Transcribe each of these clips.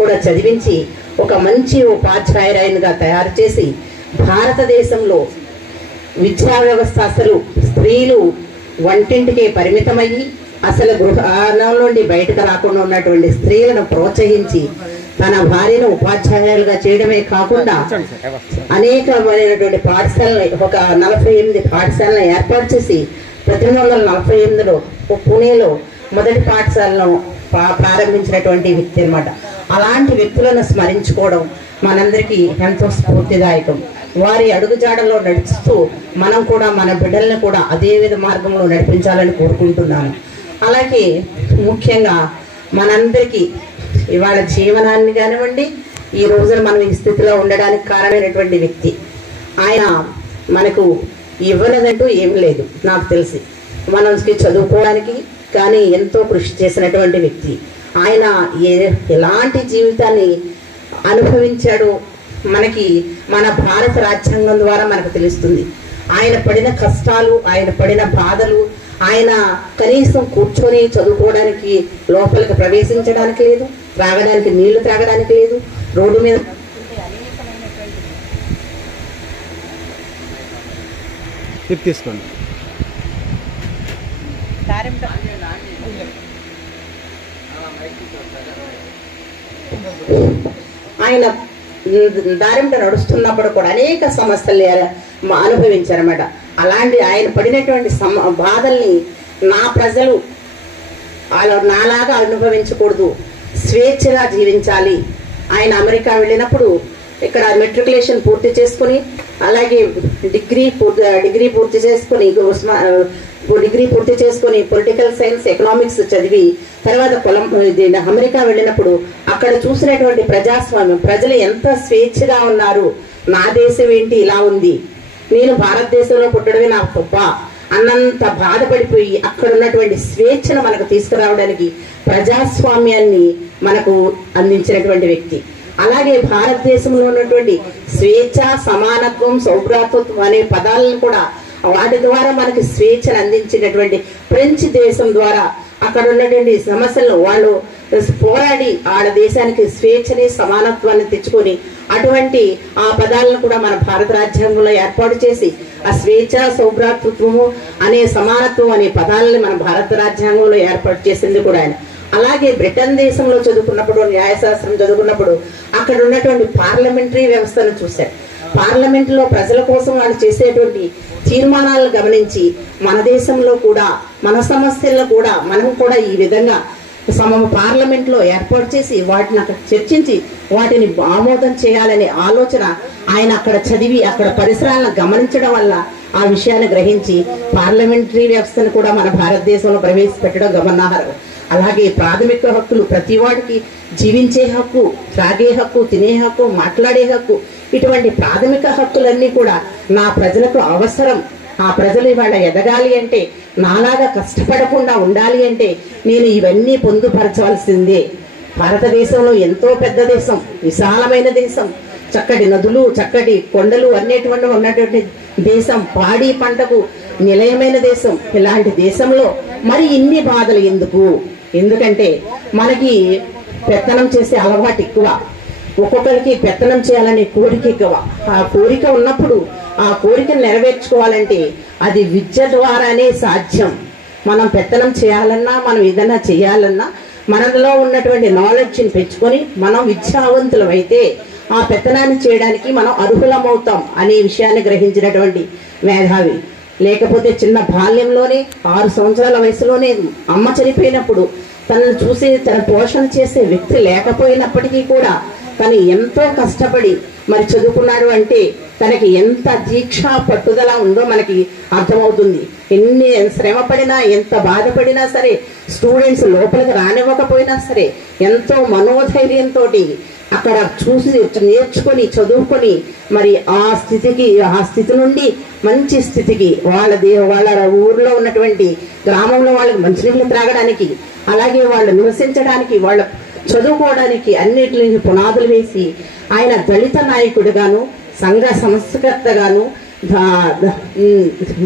కూడా చదివించి ఒక మంచి ఉపాధ్యాయురాయనిగా తయారు చేసి భారతదేశంలో విద్యా వ్యవస్థ అసలు స్త్రీలు వంటింటికే పరిమితమయ్యి అసలు గృహాల నుండి బయటకు రాకుండా ఉన్నటువంటి స్త్రీలను ప్రోత్సహించి తన భార్యను ఉపాధ్యాయులుగా చేయడమే కాకుండా అనేకమైనటువంటి పాఠశాలను ఒక 48 పాఠశాలను ఏర్పాటు చేసి 1948లో పుణేలో మొదటి పాఠశాలను ప్రారంభించినటువంటి వ్యక్తి అన్నమాట. అలాంటి వ్యక్తులను స్మరించుకోవడం మనందరికీ ఎంతో స్ఫూర్తిదాయకం. వారి అడుగుజాడల్లో నడుస్తూ మనం కూడా మన బిడ్డల్ని కూడా అదే విధ మార్గంలో నడిపించాలని కోరుకుంటున్నాను. అలాగే ముఖ్యంగా మనందరికీ ఇవాళ జీవనాన్ని కానివ్వండి, ఈ రోజున మనం ఈ స్థితిలో ఉండడానికి కారణమైనటువంటి వ్యక్తి ఆయన. మనకు ఇవ్వలేదంటూ ఏం లేదు నాకు తెలిసి, మనకి చదువుకోవడానికి కానీ ఎంతో కృషి చేసినటువంటి వ్యక్తి ఆయన. ఎలాంటి జీవితాన్ని అనుభవించాడో మనకి మన భారత రాజ్యాంగం ద్వారా మనకు తెలుస్తుంది. ఆయన పడిన కష్టాలు, ఆయన పడిన బాధలు, ఆయన కనీసం కూర్చొని చదువుకోవడానికి లోపలికి ప్రవేశించడానికి లేదు, త్రాగడానికి నీళ్లు త్రాగడానికి లేదు, రోడ్డు మీద తీసుకోండి. ఆయన దారింట నడుస్తున్నప్పుడు కూడా అనేక సమస్యలు అనుభవించారన్నమాట. అలాంటి ఆయన పడినటువంటి బాధల్ని నా ప్రజలు నాలాగా అనుభవించకూడదు, స్వేచ్ఛగా జీవించాలి. ఆయన అమెరికా వెళ్ళినప్పుడు ఇక్కడ మెట్రికులేషన్ పూర్తి చేసుకుని అలాగే డిగ్రీ పూర్తి చేసుకుని పొలిటికల్ సైన్స్ ఎకనామిక్స్ చదివి తర్వాత అమెరికా వెళ్ళినప్పుడు అక్కడ చూసినటువంటి ప్రజాస్వామ్యం, ప్రజలు ఎంత స్వేచ్ఛగా ఉన్నారు, నా దేశం ఏంటి ఇలా ఉంది, నేను భారతదేశంలో పుట్టడమే నాకు గొప్ప అన్నంత బాధపడిపోయి అక్కడ ఉన్నటువంటి స్వేచ్ఛను మనకు తీసుకురావడానికి ప్రజాస్వామ్యాన్ని మనకు అందించినటువంటి వ్యక్తి. అలాగే భారతదేశంలో ఉన్నటువంటి స్వేచ్ఛ, సమానత్వం, సౌభ్రాతృత్వం అనే పదాలను కూడా వాటి ద్వారా మనకి స్వేచ్ఛను అందించినటువంటి ఫ్రెంచ్ దేశం ద్వారా అక్కడ ఉన్నటువంటి సమస్యలను వాళ్ళు పోరాడి ఆడ దేశానికి స్వేచ్ఛని, సమానత్వాన్ని తెచ్చుకొని అటువంటి ఆ పదాలను కూడా మన భారత రాజ్యాంగంలో ఏర్పాటు చేసి ఆ స్వేచ్ఛ, సౌభ్రాతృత్వము అనే సమానత్వం అనే పదాలని మన భారత రాజ్యాంగంలో ఏర్పాటు చేసింది కూడా ఆయన. అలాగే బ్రిటన్ దేశంలో చదువుకున్నప్పుడు, న్యాయశాస్త్రం చదువుకున్నప్పుడు అక్కడ ఉన్నటువంటి పార్లమెంటరీ వ్యవస్థను చూశారు. పార్లమెంట్ లో ప్రజల కోసం వాళ్ళు చేసేటువంటి తీర్మానాలను గమనించి మన దేశంలో కూడా మన సమస్యలను కూడా మనం కూడా ఈ విధంగా పార్లమెంట్ లో ఏర్పాటు చేసి వాటిని అక్కడ చర్చించి వాటిని ఆమోదం చేయాలనే ఆలోచన ఆయన అక్కడ చదివి అక్కడ పరిసరాలను గమనించడం వల్ల ఆ విషయాన్ని గ్రహించి పార్లమెంటరీ వ్యవస్థను కూడా మన భారతదేశంలో ప్రవేశపెట్టడం గమనార్హం. అలాగే ప్రాథమిక హక్కులు, ప్రతి వాడికి జీవించే హక్కు, త్రాగే హక్కు, తినే హక్కు, మాట్లాడే హక్కు, ఇటువంటి ప్రాథమిక హక్కులన్నీ కూడా నా ప్రజలకు అవసరం. ఆ ప్రజలు ఇవాళ ఎదగాలి అంటే, నాలాగా కష్టపడకుండా ఉండాలి అంటే నేను ఇవన్నీ పొందుపరచవలసిందే. భారతదేశంలో ఎంతో పెద్ద దేశం, విశాలమైన దేశం, చక్కటి నదులు, చక్కటి కొండలు అన్నిటువంటి ఉన్నటువంటి దేశం, పాడి పంటకు నిలయమైన దేశం. ఇలాంటి దేశంలో మరి ఇన్ని బాధలు ఎందుకు? ఎందుకంటే మనకి పెత్తనం చేసే అలవాటు ఎక్కువ, ఒక్కొక్కరికి పెత్తనం చేయాలనే కోరిక ఎక్కువ. ఆ కోరిక ఉన్నప్పుడు ఆ కోరికను నెరవేర్చుకోవాలంటే అది విద్య ద్వారానే సాధ్యం. మనం పెత్తనం చేయాలన్నా, మనం ఏదైనా చేయాలన్నా మనలో ఉన్నటువంటి నాలెడ్జ్ని పెంచుకొని మనం విద్యావంతులం అయితే ఆ పెత్తనాన్ని చేయడానికి మనం అర్హులమవుతాం అనే విషయాన్ని గ్రహించినటువంటి మేధావి. లేకపోతే చిన్న బాల్యంలోనే 6 సంవత్సరాల వయసులోనే అమ్మ చనిపోయినప్పుడు తనను చూసి తన పోషణ చేసే వ్యక్తి లేకపోయినప్పటికీ కూడా తను ఎంతో కష్టపడి మరి చదువుకున్నాడు అంటే తనకి ఎంత దీక్ష, పట్టుదల ఉందో మనకి అర్థమవుతుంది. ఎన్ని శ్రమ పడినా, ఎంత బాధపడినా సరే, స్టూడెంట్స్ లోపలికి రానివ్వకపోయినా సరే ఎంతో మనోధైర్యంతో అక్కడ చూసి నేర్చుకొని చదువుకొని మరి ఆ స్థితి నుండి మంచి స్థితికి వాళ్ళ ఊర్లో ఉన్నటువంటి గ్రామంలో వాళ్ళకి మంచినీళ్ళు త్రాగడానికి, అలాగే వాళ్ళు నివసించడానికి, వాళ్ళ చదువుకోవడానికి అన్నిటిని పునాదులు వేసి ఆయన దళిత నాయకుడిగాను, సంఘ సంస్కర్తగాను,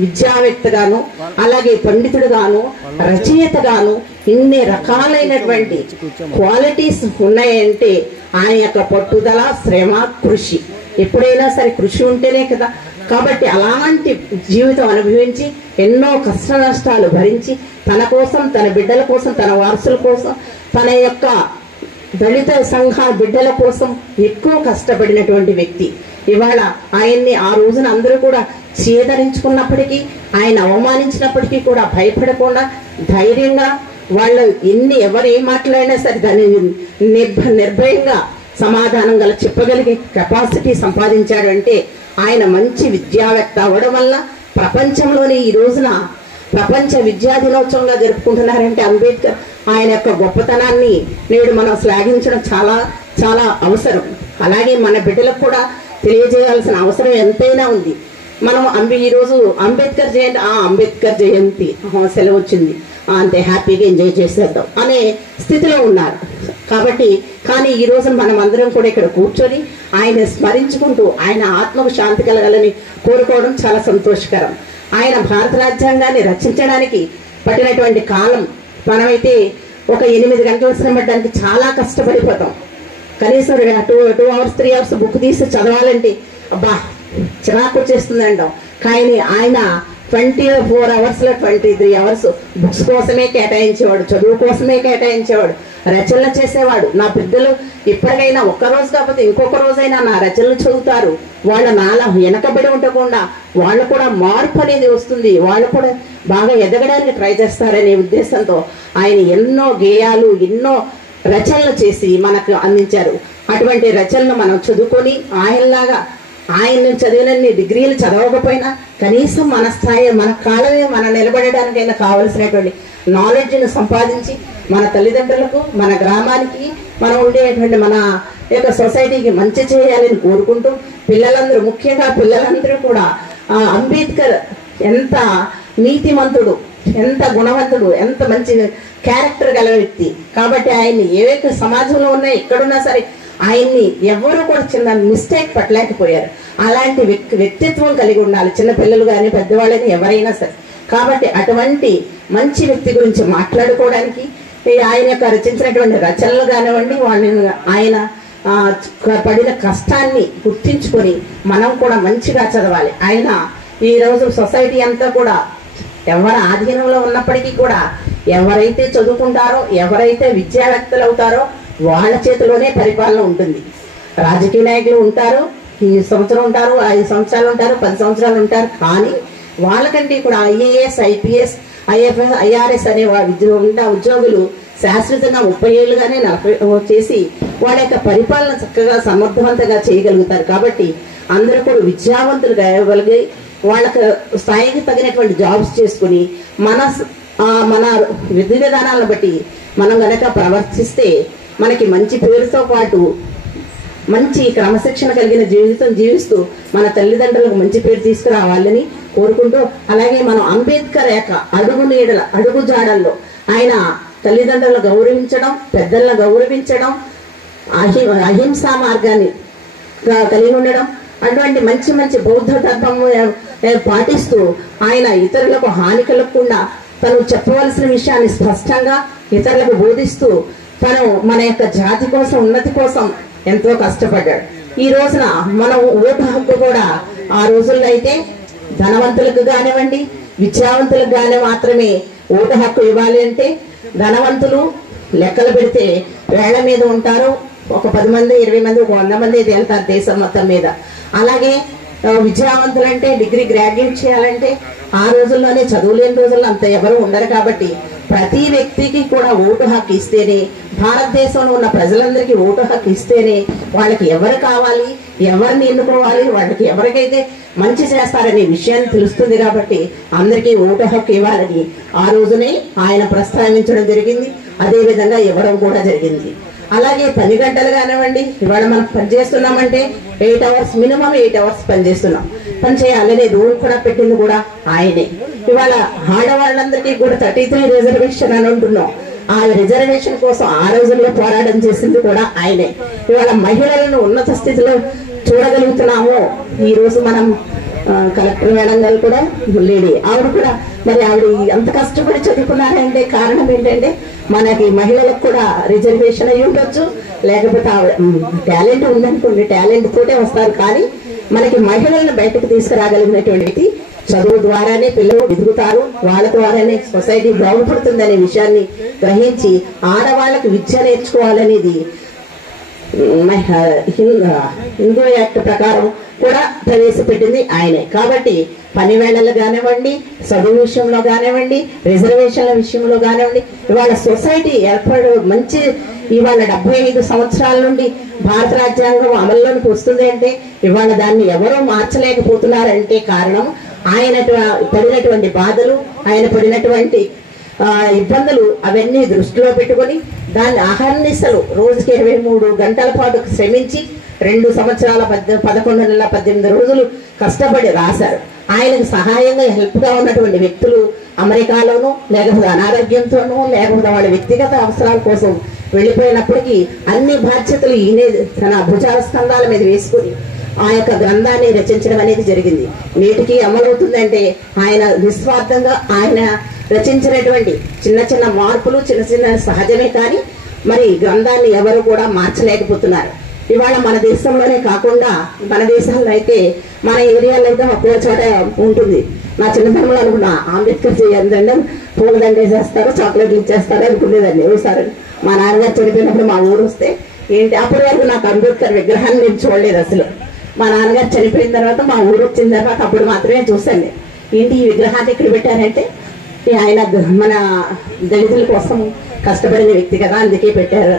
విద్యావేత్తగాను, అలాగే పండితుడుగాను, రచయితగాను ఇన్ని రకాలైనటువంటి క్వాలిటీస్ ఉన్నాయంటే ఆయన యొక్క పట్టుదల, శ్రమ, కృషి. ఎప్పుడైనా సరే కృషి ఉంటేనే కదా. కాబట్టి అలాంటి జీవితం అనుభవించి ఎన్నో కష్ట నష్టాలు భరించి తన కోసం, తన బిడ్డల కోసం, తన వారసుల కోసం, తన యొక్క దళిత సంఘ బిడ్డల కోసం ఎక్కువ కష్టపడినటువంటి వ్యక్తి. ఇవాళ ఆయన్ని ఆ రోజున అందరూ కూడా చేదరించుకున్నప్పటికీ, ఆయన అవమానించినప్పటికీ కూడా భయపడకుండా ధైర్యంగా వాళ్ళు ఎవరు ఏం మాట్లాడినా సరే దాన్ని నిర్భయంగా సమాధానం గల చెప్పగలిగే కెపాసిటీ సంపాదించాడు. అంటే ఆయన మంచి విద్యావేత్త అవడం వల్ల ప్రపంచంలోని ఈ రోజున ప్రపంచ విద్యా దినోత్సవంగా జరుపుకుంటున్నారంటే అంబేద్కర్ ఆయన యొక్క గొప్పతనాన్ని నేడు మనం శ్లాఘించడం చాలా చాలా అవసరం. అలాగే మన బిడ్డలకు కూడా తెలియజేయాల్సిన అవసరం ఎంతైనా ఉంది. మనం ఈరోజు అంబేద్కర్ జయంతి, అంబేద్కర్ జయంతి సెలవు వచ్చింది, అంతే హ్యాపీగా ఎంజాయ్ చేసేద్దాం అనే స్థితిలో ఉన్నారు. కాబట్టి కానీ ఈ రోజు మనం అందరం కూడా ఇక్కడ కూర్చొని ఆయన స్మరించుకుంటూ ఆయన ఆత్మకు శాంతి కలగాలని కోరుకోవడం చాలా సంతోషకరం. ఆయన భారత రాజ్యాంగాన్ని రచించడానికి పట్టినటువంటి కాలం మనమైతే ఒక 8 గంటల శ్రమడానికి చాలా కష్టపడిపోతాం. కనీసం 2 hours 3 hours బుక్ తీసి చదవాలంటే అబ్బా చిరాకు వచ్చేస్తుంది అంటాం. కానీ ఆయన 24 hours 23 hours బుక్స్ కోసమే కేటాయించేవాడు, చదువు కోసమే కేటాయించేవాడు, రచనలు చేసేవాడు. నా బిడ్డలు ఇప్పటికైనా ఒక్కరోజు కాకపోతే ఇంకొక రోజైనా నా రచనలు చదువుతారు, వాళ్ళ నాలా వెనకబడి ఉండకుండా వాళ్ళు కూడా మార్పు అనేది వస్తుంది, వాళ్ళు కూడా బాగా ఎదగడానికి ట్రై చేస్తారనే ఉద్దేశంతో ఆయన ఎన్నో గేయాలు, ఎన్నో రచనలు చేసి మనకు అందించారు. అటువంటి రచనలు మనం చదువుకొని ఆయనలాగా ఆయన చదివినన్ని డిగ్రీలు చదవకపోయినా కనీసం మన స్థాయి, మన కాలమే మనం నిలబడడానికైనా కావలసినటువంటి నాలెడ్జ్ను సంపాదించి మన తల్లిదండ్రులకు, మన గ్రామానికి, మనం ఉండేటువంటి మన యొక్క సొసైటీకి మంచి చేయాలని కోరుకుంటూ పిల్లలందరూ, ముఖ్యంగా పిల్లలందరూ కూడా అంబేద్కర్ ఎంత నీతిమంతుడు, ఎంత గుణవంతుడు, ఎంత మంచి క్యారెక్టర్ గల వ్యక్తి. కాబట్టి ఆయన్ని ఏ సమాజంలో ఉన్నా ఎక్కడున్నా సరే ఆయన్ని ఎవరు కూడా చిన్న మిస్టేక్ పట్టలేకపోయారు. అలాంటి వ్యక్తిత్వం కలిగి ఉండాలి చిన్నపిల్లలు కానీ పెద్దవాళ్ళని ఎవరైనా సరే. కాబట్టి అటువంటి మంచి వ్యక్తి గురించి మాట్లాడుకోవడానికి ఆయన యొక్క రచించినటువంటి రచనలు కానివ్వండి, వాళ్ళని ఆయన పడిన కష్టాన్ని గుర్తించుకొని మనం కూడా మంచిగా చదవాలి. ఆయన ఈరోజు సొసైటీ అంతా కూడా ఎవరి ఆధీనంలో ఉన్నప్పటికీ కూడా ఎవరైతే చదువుకుంటారో, ఎవరైతే విద్యావేత్తలు అవుతారో వాళ్ళ చేతిలోనే పరిపాలన ఉంటుంది. రాజకీయ నాయకులు ఉంటారు, ఈ సంవత్సరం ఉంటారు, 5 సంవత్సరాలు ఉంటారు, 10 సంవత్సరాలు ఉంటారు. కానీ వాళ్ళకంటే కూడా IAS, IPS, IFS, IRS అనే ఉద్యోగులు శాశ్వతంగా 30 ఏళ్ళు గానే 40 చేసి వాళ్ళ యొక్క పరిపాలన చక్కగా సమర్థవంతంగా చేయగలుగుతారు. కాబట్టి అందరూ కూడా విద్యావంతులుగా అవ్వగలిగి వాళ్ళకు స్థాయికి తగినటువంటి జాబ్స్ చేసుకుని మన విధి విధానాలను బట్టి మనం గనక ప్రవర్తిస్తే మనకి మంచి పేరుతో పాటు మంచి క్రమశిక్షణ కలిగిన జీవితం జీవిస్తూ మన తల్లిదండ్రులకు మంచి పేరు తీసుకురావాలని కోరుకుంటూ, అలాగే మనం అంబేద్కర్ యొక్క అడుగు జాడల్లో ఆయన తల్లిదండ్రులను గౌరవించడం, పెద్దలను గౌరవించడం, అహింసా మార్గాన్ని కలిగి ఉండడం, అటువంటి మంచి మంచి బౌద్ధ ధర్మము పాటిస్తూ ఆయన ఇతరులకు హాని కలగకుండా తను చెప్పవలసిన విషయాన్ని స్పష్టంగా ఇతరులకు బోధిస్తూ తను మన యొక్క జాతి కోసం, ఉన్నతి కోసం ఎంతో కష్టపడ్డాడు. ఈ రోజున మనం ఓటు హక్కు కూడా ఆ రోజుల్లో అయితే ధనవంతులకు కానివ్వండి, విద్యావంతులకు కానీ మాత్రమే ఓటు హక్కు ఇవ్వాలి. అంటే ధనవంతులు లెక్కలు పెడితే వేళ్ల మీద ఉంటారు, ఒక 10 మంది 20 మంది 100 మంది వెళ్తారు దేశం మొత్తం మీద. అలాగే విద్యావంతులు అంటే డిగ్రీ గ్రాడ్యుయేట్ చేయాలంటే ఆ రోజుల్లోనే, చదువులేని రోజుల్లో అంత ఎవరు ఉండరు. కాబట్టి ప్రతి వ్యక్తికి కూడా ఓటు హక్కు ఇస్తేనే, భారతదేశంలో ఉన్న ప్రజలందరికీ ఓటు హక్కు ఇస్తేనే వాళ్ళకి ఎవరు కావాలి, ఎవరిని ఎన్నుకోవాలి, వాళ్ళకి ఎవరికైతే మంచి చేస్తారనే విషయాన్ని తెలుస్తుంది. కాబట్టి అందరికీ ఓటు హక్కు ఇవ్వాలని ఆ రోజునే ఆయన ప్రస్తావించడం జరిగింది. అదేవిధంగా ఇవ్వడం కూడా జరిగింది. అలాగే 10 గంటలు కానివ్వండి, ఇవాళ మనం పనిచేస్తున్నామంటే 8 hours, మినిమం 8 hours పనిచేస్తున్నాం. పని చేయాలనే రూల్ కూడా పెట్టింది కూడా ఆయనే. ఇవాళ ఆడవాళ్ళందరికీ కూడా 33 రిజర్వేషన్ అని ఉంటున్నాం. ఆ రిజర్వేషన్ కోసం ఆ రోజుల్లో పోరాటం చేసింది కూడా ఆయనే. ఇవాళ మహిళలను ఉన్నత స్థితిలో చూడగలుగుతున్నాము. ఈ రోజు మనం కలెక్టర్ మేడం గారు కూడా లేడీ, ఆవిడ కూడా మరి ఆవిడ అంత కష్టపడి చదువుకున్నారంటే కారణం ఏంటంటే మనకి మహిళలకు కూడా రిజర్వేషన్ అయి ఉండొచ్చు, లేకపోతే టాలెంట్ ఉందనుకోండి, టాలెంట్ తోటే వస్తారు. కానీ మనకి మహిళలను బయటకు తీసుకురాగలిగినటువంటి చదువు ద్వారానే పిల్లలు ఎదుగుతారు, వాళ్ళ ద్వారానే సొసైటీ బాగుపడుతుందనే విషయాన్ని గ్రహించి ఆడవాళ్ళకి విద్య నేర్చుకోవాలనేది హిందూ యాక్ట్ ప్రకారం కూడా ప్రవేశపెట్టింది ఆయనే. కాబట్టి పని వేళలు కానివ్వండి, చదువు విషయంలో కానివ్వండి, రిజర్వేషన్ల విషయంలో కానివ్వండి, ఇవాళ సొసైటీ మంచి ఇవాళ 75 సంవత్సరాల నుండి భారత రాజ్యాంగం అమల్లోకి వస్తుంది అంటే ఇవాళ దాన్ని ఎవరూ మార్చలేకపోతున్నారంటే కారణం ఆయన పడినటువంటి బాధలు, ఆయన పడినటువంటి ఇబ్బందులు అవన్నీ దృష్టిలో పెట్టుకొని దాన్ని అహర్నిశలు రోజుకి 23 గంటల పాటు శ్రమించి 2 సంవత్సరాల 11 నెలల 18 రోజులు కష్టపడి రాశారు. ఆయనకు సహాయంగా హెల్ప్ గా ఉన్నటువంటి వ్యక్తులు అమెరికాలోనూ, లేకపోతే అనారోగ్యంతోనూ, లేకపోతే వాళ్ళ వ్యక్తిగత అవసరాల కోసం వెళ్ళిపోయినప్పటికీ అన్ని బాధ్యతలు ఈయనే తన భుజాల స్కంధాల మీద వేసుకుని ఆ యొక్క గ్రంథాన్ని రచించడం అనేది జరిగింది. నేటికి అమలవుతుందంటే ఆయన నిస్వార్థంగా ఆయన రచించినటువంటి చిన్న చిన్న మార్పులు, చిన్న చిన్న సహజమే, కానీ మరి గ్రంథాన్ని ఎవరు కూడా మార్చలేకపోతున్నారు. ఇవాళ మన దేశంలోనే కాకుండా మన దేశంలో అయితే మన ఏరియాలో అయితే ఒక్కో చోట ఉంటుంది. నా చిన్నతనంలో అనుకున్నా అంబేద్కర్ చేయండి పూలదండ వేసేస్తారు, చాక్లెట్లు ఇచ్చేస్తారు అనుకునేదాన్ని. ఒకసారి మా నాన్నగారు చనిపోయినప్పుడు మా ఊరు వస్తే ఏంటి అప్పటి వరకు నాకు అంబేద్కర్ విగ్రహాన్ని నేను చూడలేదు అసలు. మా నాన్నగారు చనిపోయిన తర్వాత మా ఊరు వచ్చిన తర్వాత అప్పుడు మాత్రమే చూశాను. ఏంటి ఈ విగ్రహాన్ని ఇక్కడ పెట్టారంటే ఆయన మన దళితుల కోసం కష్టపడిన వ్యక్తి కదా, అందుకే పెట్టారు,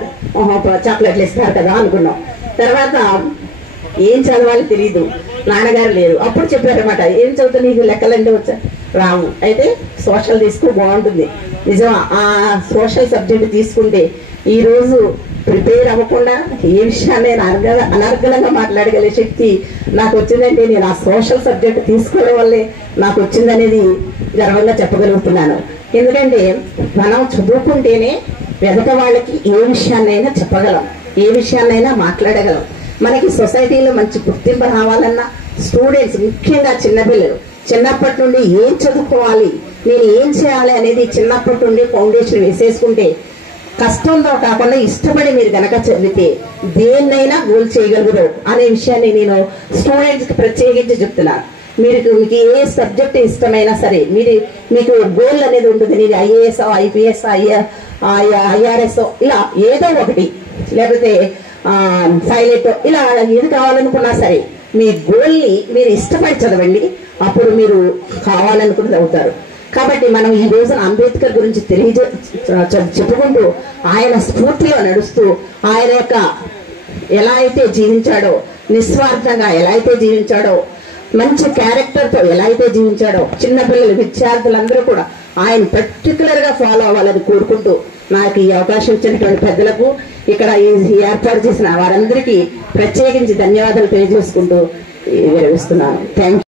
చాక్లెట్లు ఇస్తారు కదా అనుకున్నాం. తర్వాత ఏం చదవాలి తెలియదు, నాన్నగారు లేరు. అప్పుడు చెప్పారన్నమాట, ఏం చదువుతా నీకు లెక్కలంటే వచ్చా రావు, అయితే సోషల్ తీసుకో బాగుంటుంది. నిజమా, ఆ సోషల్ సబ్జెక్ట్ తీసుకుంటే ఈ రోజు ప్రిపేర్ అవ్వకుండా ఏ విషయాన్ని అనర్గళంగా మాట్లాడగలిగే శక్తి నాకు వచ్చిందంటే నేను ఆ సోషల్ సబ్జెక్ట్ తీసుకోవడం వల్లే నాకు వచ్చిందనేది గర్వంగా చెప్పగలుగుతున్నాను. ఎందుకంటే మనం చదువుకుంటేనే ఎదుట వాళ్ళకి ఏ విషయాన్నైనా చెప్పగలం, ఏ విషయాన్నైనా మాట్లాడగలం. మనకి సొసైటీలో మంచి గుర్తింపు రావాలన్నా స్టూడెంట్స్, ముఖ్యంగా చిన్నపిల్లలు చిన్నప్పటి నుండి ఏం చదువుకోవాలి, నేను ఏం చేయాలి అనేది చిన్నప్పటి నుండి ఫౌండేషన్ వేసేసుకుంటే కష్టంతో కాకుండా ఇష్టపడి మీరు గనక చదివితే దేన్నైనా గోల్ చేయగలుగుతారు అనే విషయాన్ని నేను స్టూడెంట్స్ కి ప్రత్యేకించి చెప్తున్నాను. మీకు ఏ సబ్జెక్ట్ ఇష్టమైనా సరే మీకు గోల్ అనేది ఉంటుంది. నేను ఐఏఎస్, ఐపీఎస్, ఐఆర్ఎస్ ఇలా ఏదో ఒకటి, లేకపోతే పైలట్, ఇలా ఏది కావాలనుకున్నా సరే మీ గోల్ని మీరు ఇష్టపడి చదవండి, అప్పుడు మీరు కావాలనుకున్నది అవుతారు. కాబట్టి మనం ఈ రోజున అంబేద్కర్ గురించి చెప్పుకుంటూ ఆయన స్ఫూర్తిలో నడుస్తూ ఆయన యొక్క ఎలా అయితే జీవించాడో, నిస్వార్థంగా ఎలా అయితే జీవించాడో, మంచి క్యారెక్టర్తో ఎలా అయితే జీవించాడో చిన్నపిల్లలు, విద్యార్థులందరూ కూడా ఆయన పర్టికులర్ గా ఫాలో అవ్వాలని కోరుకుంటూ నాకు ఈ అవకాశం ఇచ్చినటువంటి పెద్దలకు, ఇక్కడ ఈ ఏర్పాటు చేసిన వారందరికీ ప్రత్యేకించి ధన్యవాదాలు తెలియజేసుకుంటూ విరమిస్తున్నాను. Thank you.